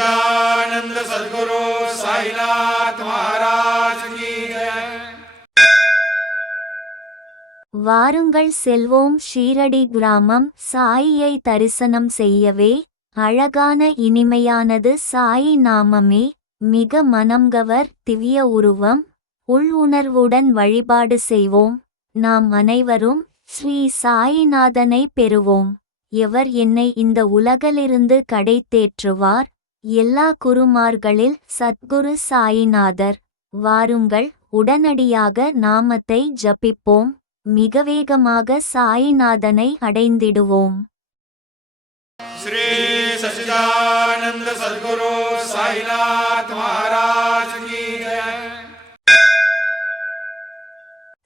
सच्चिदानंद सद्गुरु साईनाथ महाराज की जय। வாருங்கள் செல்வோம் ஷீரடி கிராமம் சாயியை தரிசனம் செய்யவே. அழகான இனிமையானது சாயி நாமமே. மிக மனம்கவர் திவ்ய உருவம். உள் உணர்வுடன் வழிபாடு செய்வோம். நாம் அனைவரும் ஸ்ரீ சாயிநாதனை பெறுவோம். எவர் என்னை இந்த உலகிலிருந்து கடைத்தேற்றுவார். எல்லா குருமார்களில் சத்குரு சாயிநாதர். வாருங்கள் உடனடியாக நாமத்தை ஜபிப்போம். மிக வேகமாக சாயிநாதனை அடைந்திடுவோம். श्री सच्चिदानंद सद्गुरु साईनाथ महाराज की जय।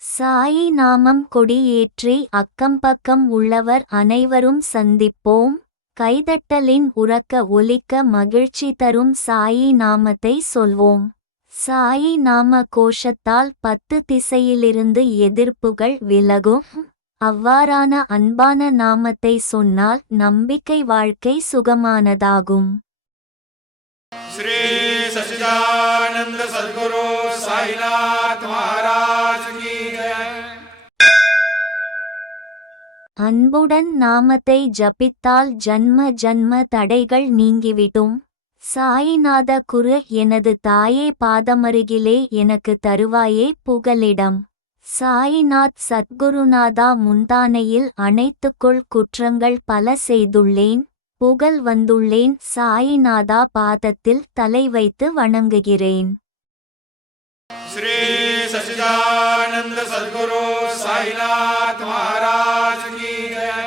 சாயி நாமம் கொடியேற்றி அக்கம்பக்கம் உள்ளவர் அனைவரும் சந்திப்போம். கைதட்டலின் உரக்க ஒலிக்க மகிழ்ச்சி தரும் சாயி நாமத்தை சொல்வோம். சாயி நாம கோஷத்தால் 10 திசையிலிருந்து எதிர்ப்புகள் விலகும். அவ்வாறான அன்பான நாமத்தை சொன்னால் நம்பிக்கை வாழ்க்கை சுகமானதாகும். श्री सच्चिदानंद सद्गुरु साईनाथ महाराज की जय। அன்புடன் நாமத்தை ஜபித்தால் ஜன்ம ஜன்ம தடைகள் நீங்கிவிடும். சாயிநாத குரு எனது தாயே பாதமருகிலே எனக்கு தருவாயே புகலிடம். சாயிநாத் சத்குருநாதா முந்தானையில் அனைத்துக்குள் குற்றங்கள் பல செய்துள்ளேன். புகழ் வந்துள்ளேன் சாயிநாதா பாதத்தில் தலை வைத்து வணங்குகிறேன். श्री सच्चिदानंद सद्गुरु साईनाथ महाराज की जय।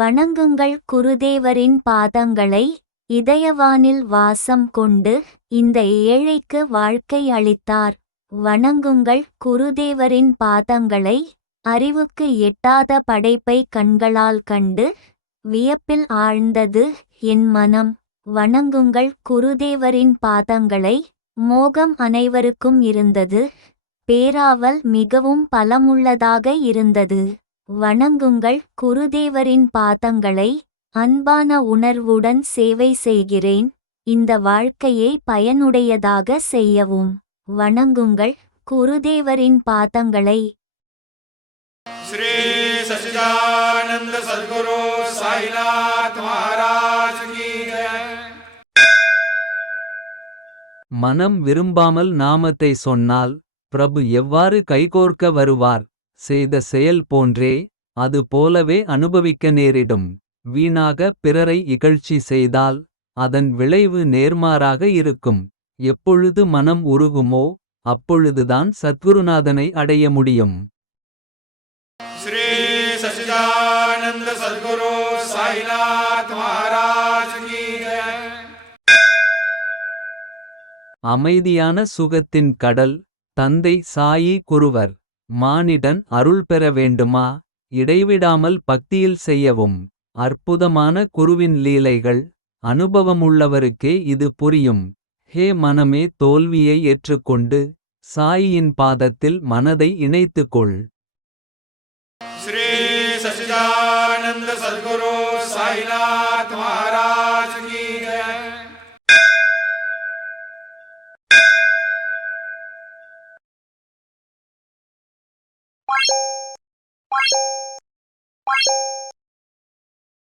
வணங்குங்கள் குருதேவரின் பாதங்களை. இதயவானில் வாசம் கொண்டு இந்த ஏழைக்கு வாழ்க்கை அளித்தார். வணங்குங்கள் குருதேவரின் பாதங்களை. அறிவுக்கு எட்டாத படைப்பை கண்களால் கண்டு வியப்பில் ஆழ்ந்தது என் மனம். வணங்குங்கள் குருதேவரின் பாதங்களை. மோகம் அனைவருக்கும் இருந்தது. பேராவல் மிகவும் பலமுள்ளதாக இருந்தது. வணங்குங்கள் குருதேவரின் பாதங்களை. அன்பான உணர்வுடன் சேவை செய்கிறேன். இந்த வாழ்க்கையை பயனுடையதாக செய்யவும். வணங்குங்கள் குருதேவரின் பாதங்களை. श्री सच्चिदानंद सद्गुरु साईनाथ महाराज की जय। மனம் விரும்பாமல் நாமத்தை சொன்னால் பிரபு எவ்வாறு கைகோர்க்க வருவார். செய்த செயல் போன்றே அது போலவே அனுபவிக்க நேரிடும். வீணாக பிறரை இகழ்ச்சி செய்தால் அதன் விளைவு நேர்மாறாக இருக்கும். எப்பொழுது மனம் உருகுமோ அப்பொழுதுதான் சத்குருநாதனை அடைய முடியும். श्री सच्चिदानंद सद्गुरु साईनाथ महाराज की जय। அமைதியான சுகத்தின் கடல் தந்தை சாயி குருவர். மானிடன் அருள் பெற வேண்டுமா இடைவிடாமல் பக்தியில் செய்யவும். அற்புதமான குருவின் லீலைகள் அனுபவமுள்ளவருக்கே இது புரியும். ஹே மனமே தோல்வியை ஏற்றுக்கொண்டு சாயியின் பாதத்தில் மனதை இணைத்துக்கொள். श्री सच्चिदानंद सद्गुरु साईनाथ महाराज की जय।